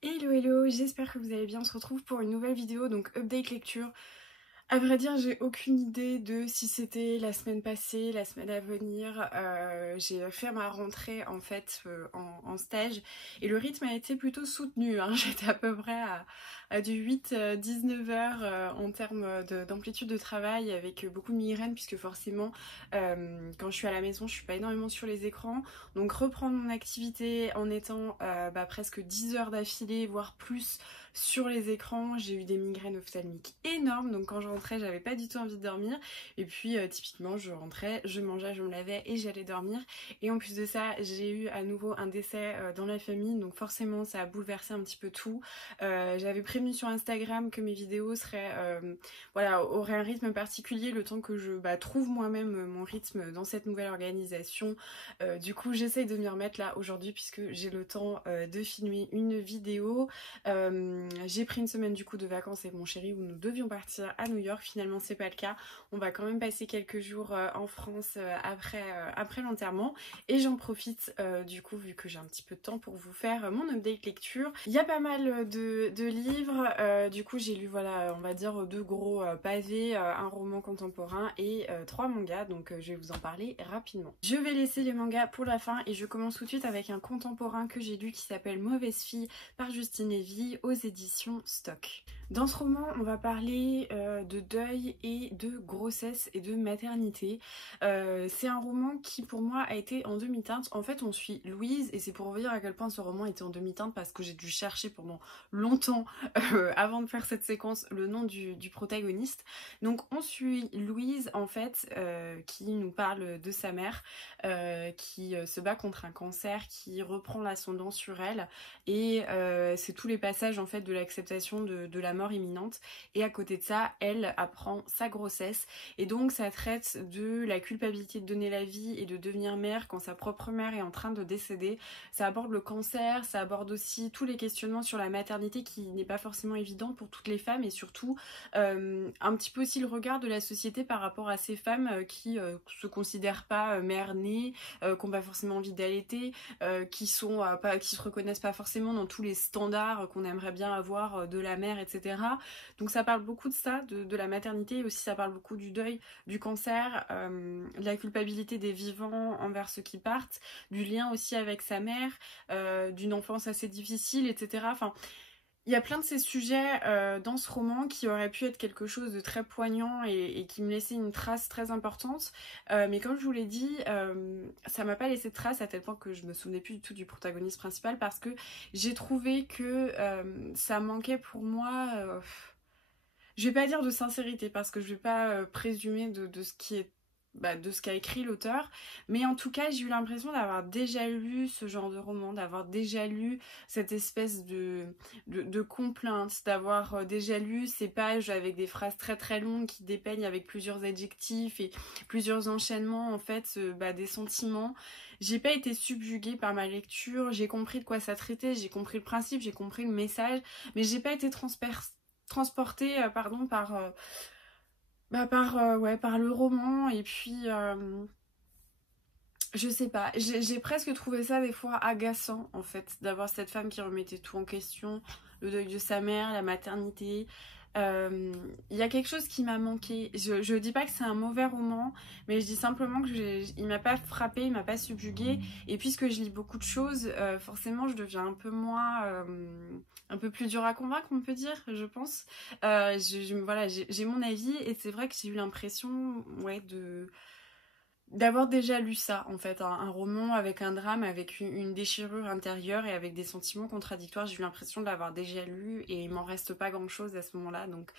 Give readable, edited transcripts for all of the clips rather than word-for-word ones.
Hello hello, j'espère que vous allez bien, on se retrouve pour une nouvelle vidéo, donc update lecture. À vrai dire, j'ai aucune idée de si c'était la semaine passée, la semaine à venir. J'ai fait ma rentrée en fait en stage et le rythme a été plutôt soutenu, hein. J'étais à peu près à du 8-19 heures en termes d'amplitude de travail avec beaucoup de migraines puisque forcément quand je suis à la maison je suis pas énormément sur les écrans. Donc reprendre mon activité en étant presque 10 heures d'affilée voire plus sur les écrans, j'ai eu des migraines ophtalmiques énormes, donc quand je rentrais j'avais pas du tout envie de dormir et puis typiquement je rentrais, je mangeais, je me lavais et j'allais dormir et en plus de ça j'ai eu à nouveau un décès dans la famille, donc forcément ça a bouleversé un petit peu tout. J'avais prévenu sur Instagram que mes vidéos seraient auraient un rythme particulier le temps que je trouve moi-même mon rythme dans cette nouvelle organisation. Du coup j'essaye de m'y remettre là aujourd'hui puisque j'ai le temps de filmer une vidéo. J'ai pris une semaine du coup de vacances avec mon chéri où nous devions partir à New York. Finalement c'est pas le cas. On va quand même passer quelques jours en France après l'enterrement et j'en profite du coup vu que j'ai un petit peu de temps pour vous faire mon update lecture. Il y a pas mal de livres. Du coup j'ai lu voilà on va dire deux gros pavés, un roman contemporain et trois mangas, donc je vais vous en parler rapidement. Je vais laisser les mangas pour la fin et je commence tout de suite avec un contemporain que j'ai lu qui s'appelle Mauvaise fille par Justine Lévy aux éditions Stock. Dans ce roman, on va parler de deuil et de grossesse et de maternité. C'est un roman qui pour moi a été en demi-teinte. En fait, on suit Louise et c'est pour vous dire à quel point ce roman était en demi-teinte parce que j'ai dû chercher pendant longtemps avant de faire cette séquence le nom du protagoniste. Donc on suit Louise en fait qui nous parle de sa mère qui se bat contre un cancer, qui reprend l'ascendant sur elle et c'est tous les passages en fait de l'acceptation de la mort imminente et à côté de ça elle apprend sa grossesse et donc ça traite de la culpabilité de donner la vie et de devenir mère quand sa propre mère est en train de décéder. Ça aborde le cancer, ça aborde aussi tous les questionnements sur la maternité qui n'est pas forcément évident pour toutes les femmes et surtout un petit peu aussi le regard de la société par rapport à ces femmes qui se considèrent pas mères nées, qui n'ont pas forcément envie d'allaiter, qui se reconnaissent pas forcément dans tous les standards qu'on aimerait bien avoir de la mère, etc. Donc ça parle beaucoup de ça, de la maternité, et aussi ça parle beaucoup du deuil, du cancer, de la culpabilité des vivants envers ceux qui partent, du lien aussi avec sa mère, d'une enfance assez difficile, etc. Enfin, il y a plein de ces sujets dans ce roman qui auraient pu être quelque chose de très poignant et qui me laissait une trace très importante. Mais comme je vous l'ai dit, ça m'a pas laissé de trace à tel point que je me souvenais plus du tout du protagoniste principal parce que j'ai trouvé que ça manquait pour moi... je vais pas dire de sincérité parce que je vais pas présumer de ce qui est de ce qu'a écrit l'auteur, mais en tout cas j'ai eu l'impression d'avoir déjà lu ce genre de roman, d'avoir déjà lu cette espèce de complainte, d'avoir déjà lu ces pages avec des phrases très très longues qui dépeignent avec plusieurs adjectifs et plusieurs enchaînements en fait des sentiments. J'ai pas été subjuguée par ma lecture, j'ai compris de quoi ça traitait, j'ai compris le principe, j'ai compris le message, mais j'ai pas été transportée par le roman et puis je sais pas, j'ai presque trouvé ça des fois agaçant en fait d'avoir cette femme qui remettait tout en question, le deuil de sa mère, la maternité. Il y a quelque chose qui m'a manqué. Je dis pas que c'est un mauvais roman, mais je dis simplement que il m'a pas frappé, il m'a pas subjugué. Et puisque je lis beaucoup de choses, forcément je deviens un peu moins, un peu plus dur à convaincre, on peut dire, je pense. Voilà, j'ai mon avis et c'est vrai que j'ai eu l'impression, d'avoir déjà lu ça en fait, un roman avec un drame, avec une déchirure intérieure et avec des sentiments contradictoires. J'ai eu l'impression de l'avoir déjà lu et il m'en reste pas grand chose à ce moment-là. Donc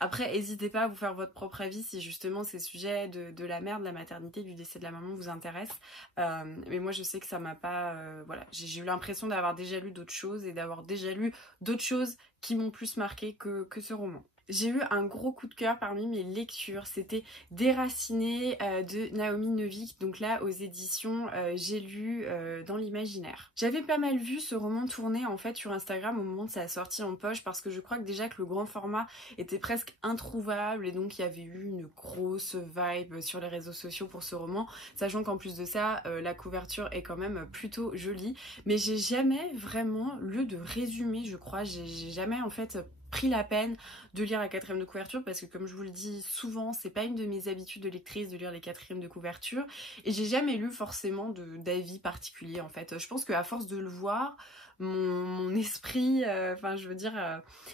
après n'hésitez pas à vous faire votre propre avis si justement ces sujets de la mère, de la maternité, du décès de la maman vous intéressent. Mais moi je sais que ça m'a pas... voilà, j'ai eu l'impression d'avoir déjà lu d'autres choses et d'avoir déjà lu d'autres choses qui m'ont plus marqué que ce roman. J'ai eu un gros coup de cœur parmi mes lectures, c'était Déraciné de Naomi Novik, donc là aux éditions J'ai lu dans l'imaginaire. J'avais pas mal vu ce roman tourner en fait sur Instagram au moment de sa sortie en poche parce que je crois que déjà que le grand format était presque introuvable et donc il y avait eu une grosse vibe sur les réseaux sociaux pour ce roman, sachant qu'en plus de ça la couverture est quand même plutôt jolie, mais j'ai jamais vraiment lu de résumé, je crois, j'ai jamais en fait pris la peine de lire la quatrième de couverture parce que comme je vous le dis souvent, c'est pas une de mes habitudes de lectrice de lire les quatrièmes de couverture et j'ai jamais lu forcément d'avis particulier en fait. Je pense qu'à force de le voir, mon esprit, enfin je veux dire,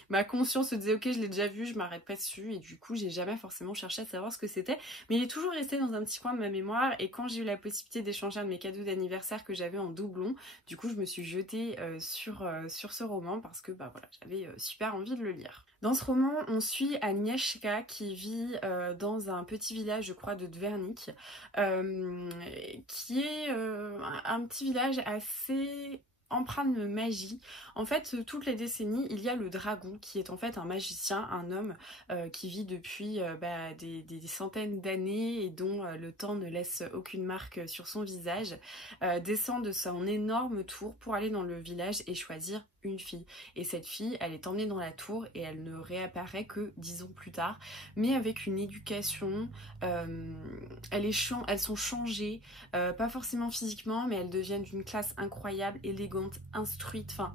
ma conscience se disait ok je l'ai déjà vu, je m'arrête pas dessus et du coup j'ai jamais forcément cherché à savoir ce que c'était, mais il est toujours resté dans un petit coin de ma mémoire et quand j'ai eu la possibilité d'échanger un de mes cadeaux d'anniversaire que j'avais en doublon, du coup je me suis jetée sur ce roman parce que bah voilà, j'avais super envie de le lire. Dans ce roman, on suit Agnieszka qui vit dans un petit village, je crois, de Dvernik, qui est un petit village assez empreint de magie. En fait, toutes les décennies, il y a le dragon qui est en fait un magicien, un homme qui vit depuis des centaines d'années et dont le temps ne laisse aucune marque sur son visage, descend de son énorme tour pour aller dans le village et choisir une fille. Et cette fille, elle est emmenée dans la tour et elle ne réapparaît que 10 ans plus tard, mais avec une éducation, elles sont changées, pas forcément physiquement, mais elles deviennent d'une classe incroyable, élégante, instruite, enfin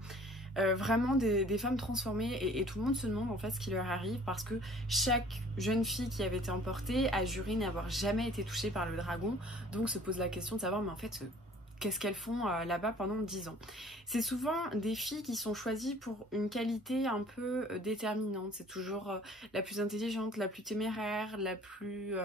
vraiment des femmes transformées et tout le monde se demande en fait ce qui leur arrive parce que chaque jeune fille qui avait été emportée a juré n'avoir jamais été touchée par le dragon, donc se pose la question de savoir mais en fait qu'est-ce qu'elles font là-bas pendant 10 ans. C'est souvent des filles qui sont choisies pour une qualité un peu déterminante. C'est toujours la plus intelligente, la plus téméraire, la plus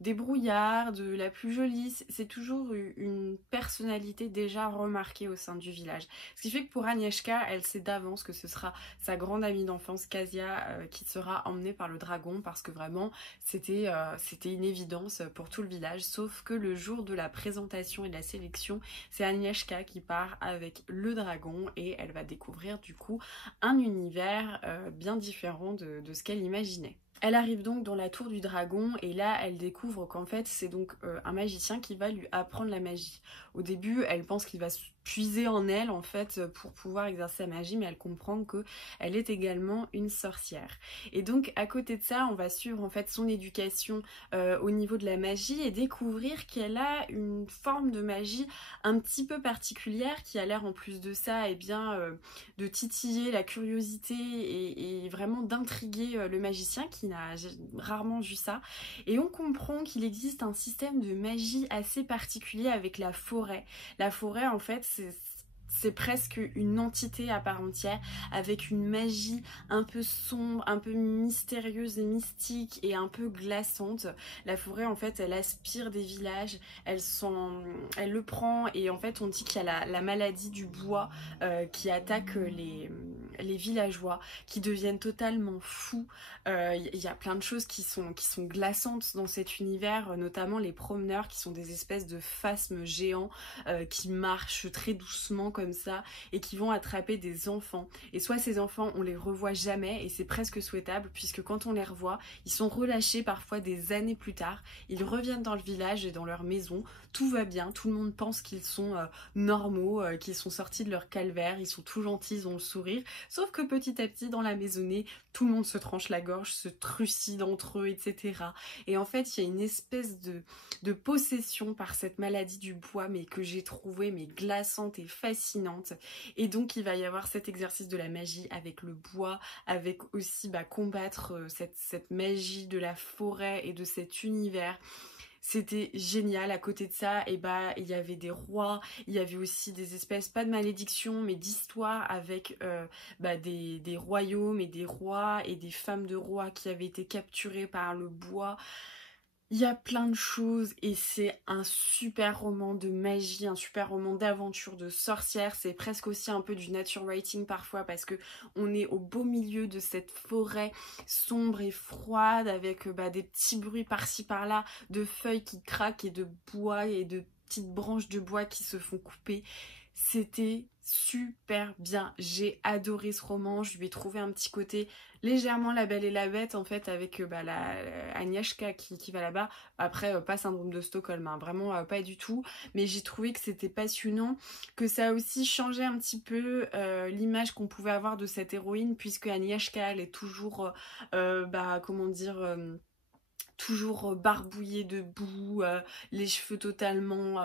débrouillarde, la plus jolie. C'est toujours une personnalité déjà remarquée au sein du village. Ce qui fait que pour Agnieszka, elle sait d'avance que ce sera sa grande amie d'enfance, Kasia, qui sera emmenée par le dragon parce que vraiment c'était une évidence pour tout le village. Sauf que le jour de la présentation et de la sélection, c'est Agnieszka qui part avec le dragon et elle va découvrir du coup un univers bien différent de ce qu'elle imaginait. Elle arrive donc dans la tour du dragon et là elle découvre qu'en fait c'est donc un magicien qui va lui apprendre la magie. Au début elle pense qu'il va puiser en elle en fait pour pouvoir exercer sa magie, mais elle comprend que elle est également une sorcière. Et donc à côté de ça on va suivre en fait son éducation au niveau de la magie et découvrir qu'elle a une forme de magie un petit peu particulière qui a l'air en plus de ça de titiller la curiosité et vraiment d'intriguer le magicien qui n'a rarement vu ça. Et on comprend qu'il existe un système de magie assez particulier avec la forêt. La forêt en fait c'est presque une entité à part entière avec une magie un peu sombre, un peu mystérieuse et mystique et un peu glaçante. La forêt en fait elle aspire des villages, elle le prend et en fait on dit qu'il y a la maladie du bois qui attaque les villageois qui deviennent totalement fous. Il y a plein de choses qui sont glaçantes dans cet univers, notamment les promeneurs qui sont des espèces de phasmes géants qui marchent très doucement comme ça et qui vont attraper des enfants. Et soit ces enfants on les revoit jamais et c'est presque souhaitable puisque quand on les revoit, ils sont relâchés parfois des années plus tard, ils reviennent dans le village et dans leur maison, tout va bien, tout le monde pense qu'ils sont normaux, qu'ils sont sortis de leur calvaire, ils sont tout gentils, ils ont le sourire, sauf que petit à petit dans la maisonnée, tout le monde se tranche la gorge, se trucide entre eux, etc. Et en fait il y a une espèce de possession par cette maladie du bois mais que j'ai trouvé mais glaçante et fascinante. Et donc il va y avoir cet exercice de la magie avec le bois, avec aussi combattre cette magie de la forêt et de cet univers. C'était génial. À côté de ça, il y avait des rois, il y avait aussi des espèces, pas de malédiction, mais d'histoires avec des royaumes et des rois et des femmes de rois qui avaient été capturés par le bois. Il y a plein de choses et c'est un super roman de magie, un super roman d'aventure, de sorcière. C'est presque aussi un peu du nature writing parfois parce que on est au beau milieu de cette forêt sombre et froide avec des petits bruits par-ci par-là, de feuilles qui craquent et de bois et de petites branches de bois qui se font couper. C'était super bien. J'ai adoré ce roman, je lui ai trouvé un petit côté légèrement La Belle et la Bête en fait avec Agnieszka qui va là-bas. Après pas syndrome de Stockholm, hein, vraiment pas du tout, mais j'ai trouvé que c'était passionnant, que ça a aussi changé un petit peu l'image qu'on pouvait avoir de cette héroïne, puisque Agnieszka elle est toujours comment dire toujours barbouillée de boue, les cheveux totalement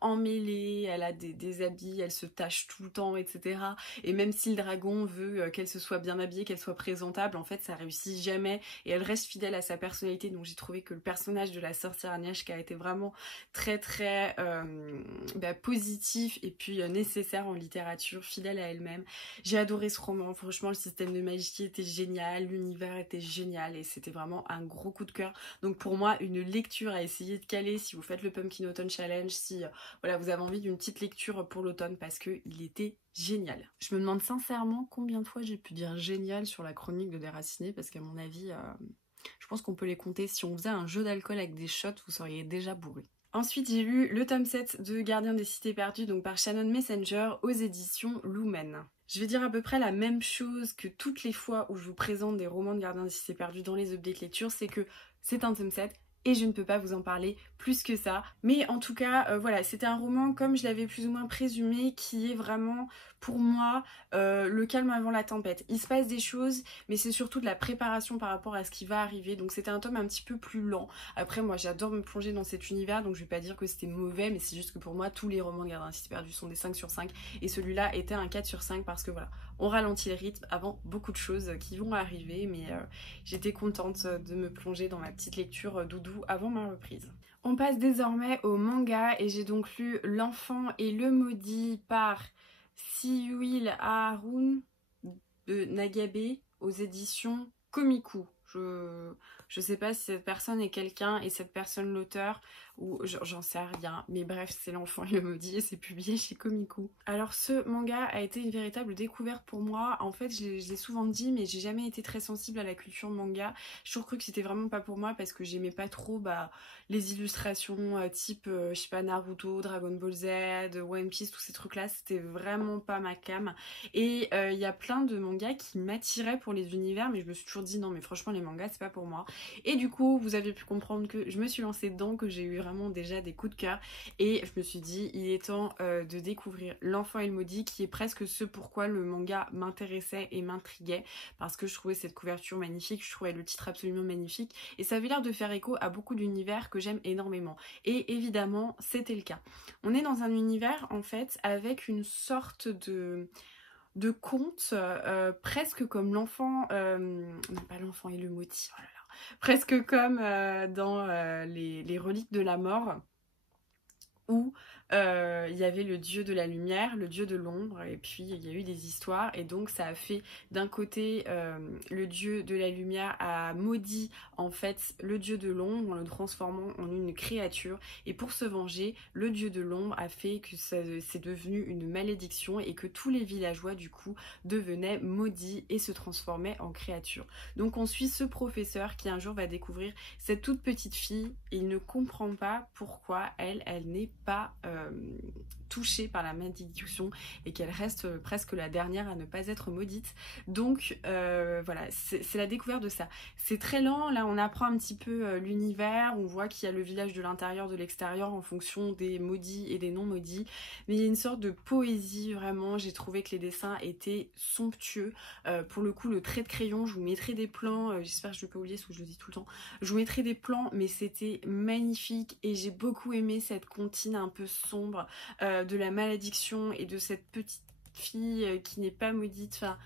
emmêlés, elle a des habits, elle se tache tout le temps, etc. Et même si le dragon veut qu'elle se soit bien habillée, qu'elle soit présentable, en fait ça réussit jamais et elle reste fidèle à sa personnalité. Donc j'ai trouvé que le personnage de la sorcière Agnieszka a été vraiment très très positif et puis nécessaire en littérature, fidèle à elle-même. J'ai adoré ce roman, franchement le système de magie était génial, l'univers était génial et c'était vraiment un gros coup de cœur. Donc pour moi, une lecture à essayer de caler si vous faites le Pumpkin Autumn Challenge, si voilà, vous avez envie d'une petite lecture pour l'automne parce qu'il était génial. Je me demande sincèrement combien de fois j'ai pu dire génial sur la chronique de Déraciné parce qu'à mon avis, je pense qu'on peut les compter. Si on faisait un jeu d'alcool avec des shots, vous seriez déjà bourré. Ensuite, j'ai lu le tome 7 de Gardien des Cités Perdues, donc par Shannon Messenger aux éditions Lumen. Je vais dire à peu près la même chose que toutes les fois où je vous présente des romans de Gardien des Cités Perdues dans les updates lecture, c'est que c'est un tome 7 et je ne peux pas vous en parler plus que ça. Mais en tout cas, voilà, c'était un roman comme je l'avais plus ou moins présumé, qui est vraiment pour moi le calme avant la tempête. Il se passe des choses, mais c'est surtout de la préparation par rapport à ce qui va arriver. Donc c'était un tome un petit peu plus lent. Après moi j'adore me plonger dans cet univers, donc je vais pas dire que c'était mauvais, mais c'est juste que pour moi tous les romans de Gardien des Cités Perdues sont des 5 sur 5 et celui-là était un 4 sur 5 parce que voilà, on ralentit le rythme avant beaucoup de choses qui vont arriver, mais j'étais contente de me plonger dans ma petite lecture doudou avant ma reprise. On passe désormais au manga et j'ai donc lu L'Enfant et le Maudit par Siyuil Harun de Nagabe aux éditions Komiku. Je sais pas si cette personne est quelqu'un et cette personne l'auteur ou j'en sais rien, mais bref, c'est L'Enfant et le Maudit et c'est publié chez Komiku. Alors ce manga a été une véritable découverte pour moi. En fait, je l'ai souvent dit, mais j'ai jamais été très sensible à la culture manga. J'ai toujours cru que c'était vraiment pas pour moi parce que j'aimais pas trop les illustrations type, je sais pas, Naruto, Dragon Ball Z, One Piece, tous ces trucs-là, c'était vraiment pas ma came. Et il y a plein de mangas qui m'attiraient pour les univers, mais je me suis toujours dit non, mais franchement, les mangas, c'est pas pour moi. Et du coup, vous avez pu comprendre que je me suis lancée dedans, que j'ai eu vraiment déjà des coups de cœur et je me suis dit il est temps de découvrir L'Enfant et le Maudit, qui est presque ce pourquoi le manga m'intéressait et m'intriguait, parce que je trouvais cette couverture magnifique, je trouvais le titre absolument magnifique et ça avait l'air de faire écho à beaucoup d'univers que j'aime énormément et évidemment c'était le cas. On est dans un univers en fait avec une sorte de conte presque comme l'enfant non pas L'Enfant et le Maudit, oh là là, presque comme dans les reliques de la mort où il y avait le dieu de la lumière, le dieu de l'ombre, et puis il y a eu des histoires, et donc ça a fait d'un côté le dieu de la lumière a maudit en fait le dieu de l'ombre en le transformant en une créature, et pour se venger, le dieu de l'ombre a fait que c'est devenu une malédiction et que tous les villageois du coup devenaient maudits et se transformaient en créatures. Donc on suit ce professeur qui un jour va découvrir cette toute petite fille, et il ne comprend pas pourquoi elle n'est pas touchée par la malédiction et qu'elle reste presque la dernière à ne pas être maudite. Donc voilà, c'est la découverte de ça. C'est très lent, là on apprend un petit peu l'univers, on voit qu'il y a le village de l'intérieur, de l'extérieur en fonction des maudits et des non maudits, mais il y a une sorte de poésie vraiment. J'ai trouvé que les dessins étaient somptueux. Pour le coup, le trait de crayon, je vous mettrai des plans, j'espère que je ne vais pas oublier parce que je le dis tout le temps, je vous mettrai des plans, mais c'était magnifique et j'ai beaucoup aimé cette comptine un peu sombre de la malédiction et de cette petite fille qui n'est pas maudite. Enfin,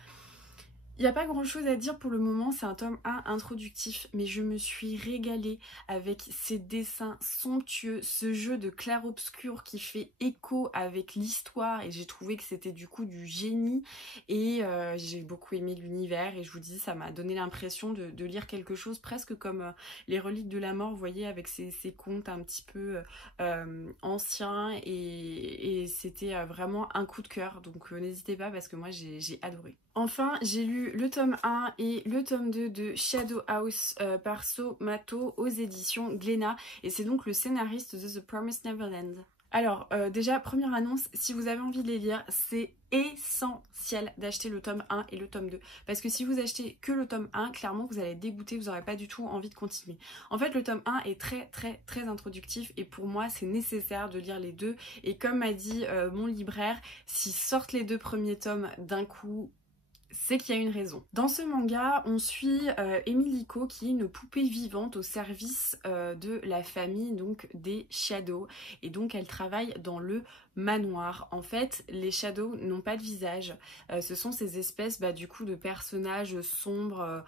il n'y a pas grand chose à dire pour le moment, c'est un tome 1 introductif, mais je me suis régalée avec ces dessins somptueux, ce jeu de clair-obscur qui fait écho avec l'histoire, et j'ai trouvé que c'était du coup du génie, et j'ai beaucoup aimé l'univers, et je vous dis, ça m'a donné l'impression de lire quelque chose presque comme les reliques de la mort, vous voyez, avec ces contes un petit peu anciens, et c'était vraiment un coup de cœur, donc n'hésitez pas parce que moi j'ai adoré. Enfin, j'ai lu le tome 1 et le tome 2 de Shadow House par So Mato aux éditions Glénat, et c'est donc le scénariste de The Promised Neverland. Alors, déjà, première annonce, si vous avez envie de les lire, c'est essentiel d'acheter le tome 1 et le tome 2. Parce que si vous achetez que le tome 1, clairement, vous allez être dégoûté, vous n'aurez pas du tout envie de continuer. En fait, le tome 1 est très introductif et pour moi, c'est nécessaire de lire les deux. Et comme m'a dit mon libraire, s'ils sortent les 2 premiers tomes d'un coup, c'est qu'il y a une raison. Dans ce manga, on suit Emiliko qui est une poupée vivante au service de la famille donc des Shadow et donc elle travaille dans le manoir. En fait, les Shadow n'ont pas de visage. Ce sont ces espèces du coup de personnages sombres,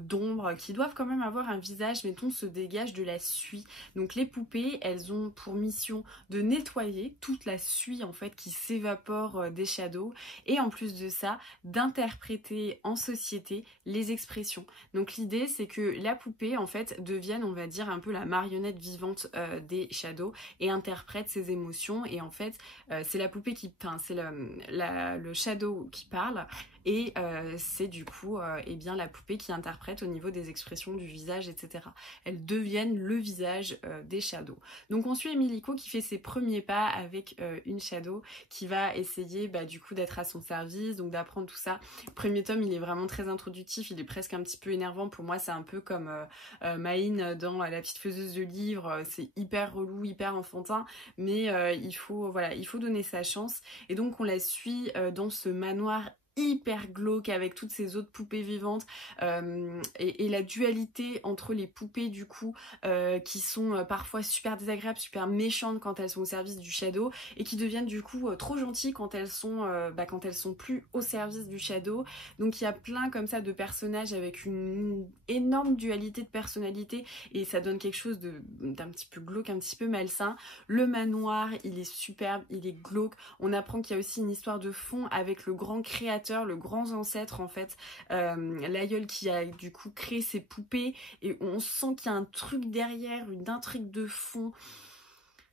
d'ombre qui doivent quand même avoir un visage mais dont se dégage de la suie. Donc les poupées, elles ont pour mission de nettoyer toute la suie en fait qui s'évapore des Shadow et en plus de ça, d'interpréter en société les expressions. Donc l'idée c'est que la poupée en fait devienne on va dire un peu la marionnette vivante des Shadow et interprète ses émotions et en fait c'est la poupée qui, enfin c'est le Shadow qui parle et c'est du coup eh bien la poupée qui interprète au niveau des expressions du visage etc. Elles deviennent le visage des Shadow. Donc on suit Emiliko qui fait ses premiers pas avec une Shadow qui va essayer du coup d'être à son service, donc d'apprendre tout ça. Premier tome il est vraiment très introductif, il est presque un petit peu énervant, pour moi c'est un peu comme Maïn dans La petite faiseuse de livres, c'est hyper relou, hyper enfantin, mais il faut donner sa chance et donc on la suit dans ce manoir hyper glauque avec toutes ces autres poupées vivantes et la dualité entre les poupées du coup qui sont parfois super désagréables, super méchantes quand elles sont au service du Shadow et qui deviennent du coup trop gentilles quand elles sont plus au service du Shadow. Donc il y a plein comme ça de personnages avec une énorme dualité de personnalité et ça donne quelque chose d'un petit peu glauque, un petit peu malsain. Le manoir, il est superbe, il est glauque. On apprend qu'il y a aussi une histoire de fond avec le grand créateur, le grand ancêtre en fait, l'aïeul qui a du coup créé ces poupées et on sent qu'il y a un truc derrière, une intrigue de fond.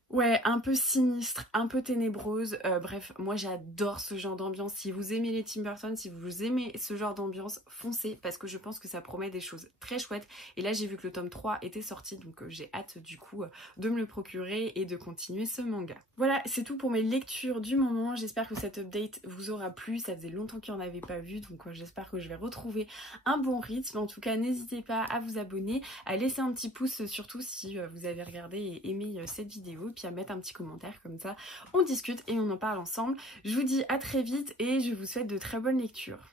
Ouais, un peu sinistre, un peu ténébreuse, bref, moi j'adore ce genre d'ambiance. Si vous aimez les Tim Burton, si vous aimez ce genre d'ambiance, foncez parce que je pense que ça promet des choses très chouettes. Et là j'ai vu que le tome 3 était sorti, donc j'ai hâte du coup de me le procurer et de continuer ce manga. Voilà, c'est tout pour mes lectures du moment. J'espère que cette update vous aura plu, ça faisait longtemps qu'il n'y en avait pas vu, donc j'espère que je vais retrouver un bon rythme. En tout cas, n'hésitez pas à vous abonner, à laisser un petit pouce surtout si vous avez regardé et aimé cette vidéo, puis à mettre un petit commentaire comme ça, on discute et on en parle ensemble. Je vous dis à très vite et je vous souhaite de très bonnes lectures.